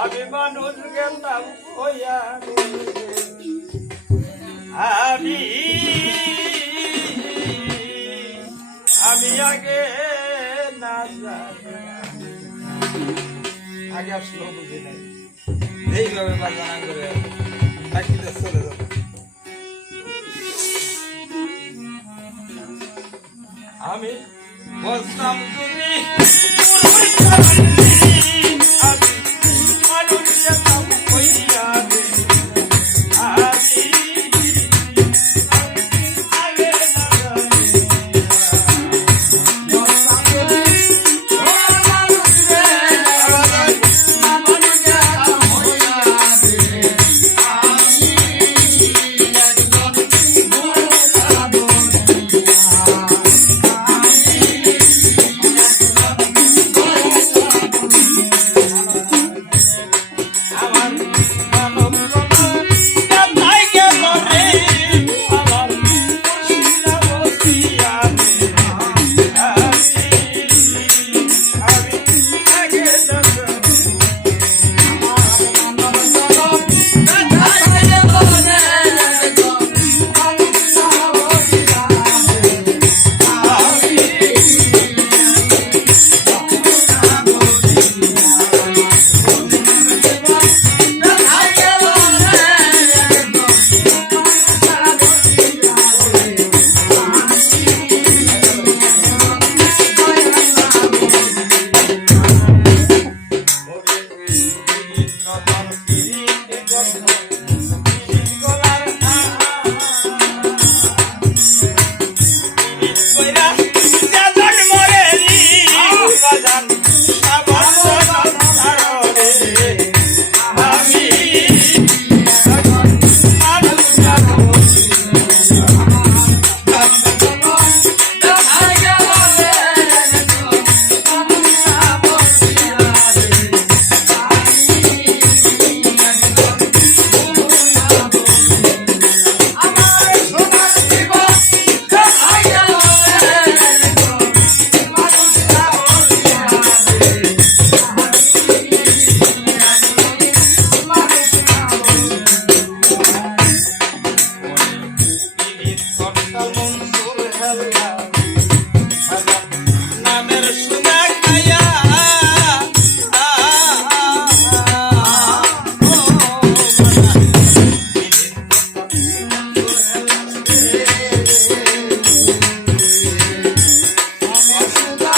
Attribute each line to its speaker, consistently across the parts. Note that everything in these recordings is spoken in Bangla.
Speaker 1: আমি মানুষ গেলাম হইয়া আমি আমি আগে
Speaker 2: আগে আসলো বুঝি নাই এইভাবে বাজানা করে চাকরিতে চলে যাবে
Speaker 1: আমি వస్తాం নামের
Speaker 2: Bye.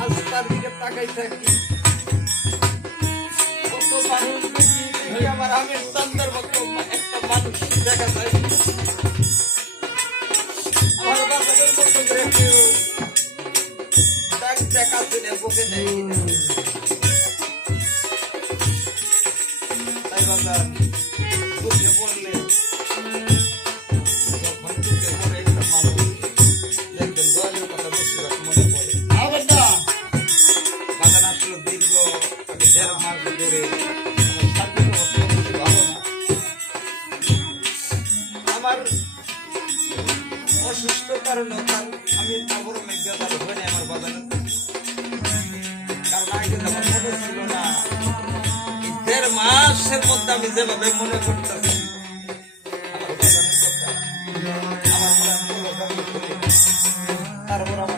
Speaker 2: আজ তার দিকে তাকাই থাকি। কত মানুষ আমার আমির চন্দ্রের মতো একটা মানুষ দেখা যায়। দেখা দিলে বুকে নেই। তাই বাজার বুঝে পড়লে যখন বুকে পড়ে একটা মানুষ দেখবেন দয়ালের কথা বেশিরভাগ মনে পড়ে। অসুস্থ কারণে আমি তারপর মেঘাদার হয়নি আমার বাগানে কারণ আগে যখন মনে ছিল না দেড় মাসের মধ্যে আমি যেভাবে মনে করতেছি, আমার আমার ঘুরে। তারপর আমার